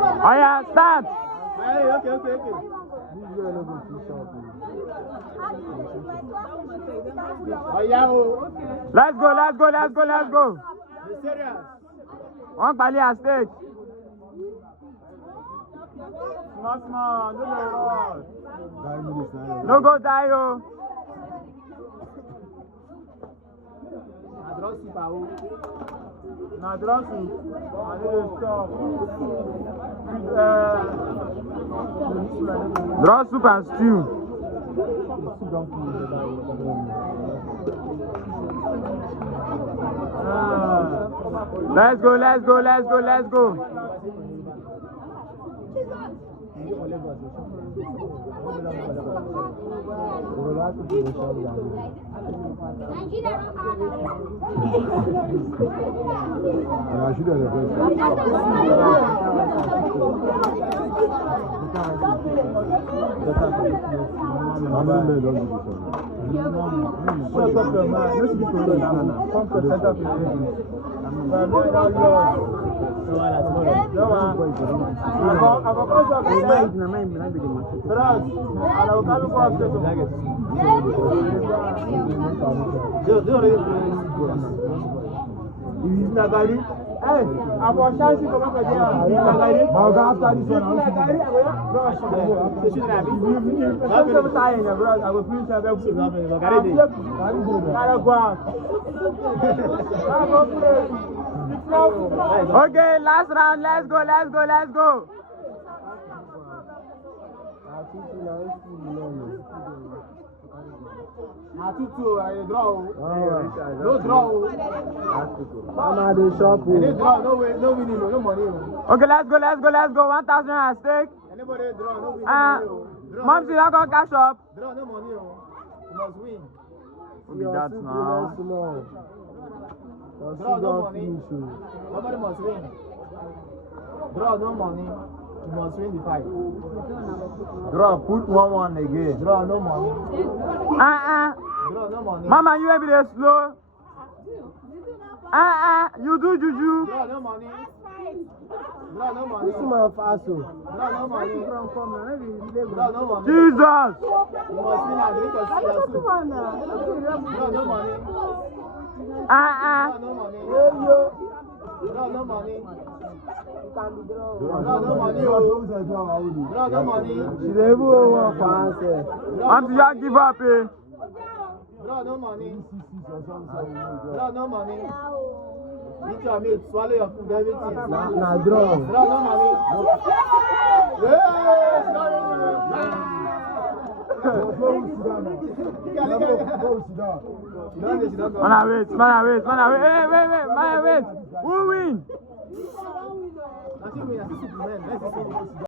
Oh yeah, start. Hey, okay. Oh yeah. Let's go. Serious. One Bali at stake. Small, No go die, yo. Na drasu. I need to stop. Draw soup and stew. Let's go. Hey, I'm on chance to come up again. After this one, Okay, last round. Let's go. I draw. No draw. No winning, no money. Okay, let's go. 1,000 at stake. Anybody draw, no winning. Mom's not gonna cash up. Draw, no money. You must win. Who be that now? Draw, no money. Nobody must win. Draw, no money. You must win the fight. Draw, put 1-1 again. Draw, no money. Draw, no money. Mama, you every day slow. You do juju. Draw, no money. Draw, no money. This man fast. Draw, no money. Draw, no money. Jesus. You must win and drink your soup. Draw, no money. Draw, no money. Draw, no money. Draw, no money. Draw, no money. She dey even want fast. I'm just give up, eh? Draw, no money. Draw, no money. Eat your meat, swallow your food, everything. Na draw. Draw, no money. Man, wait. Who win? I think we are 6 men.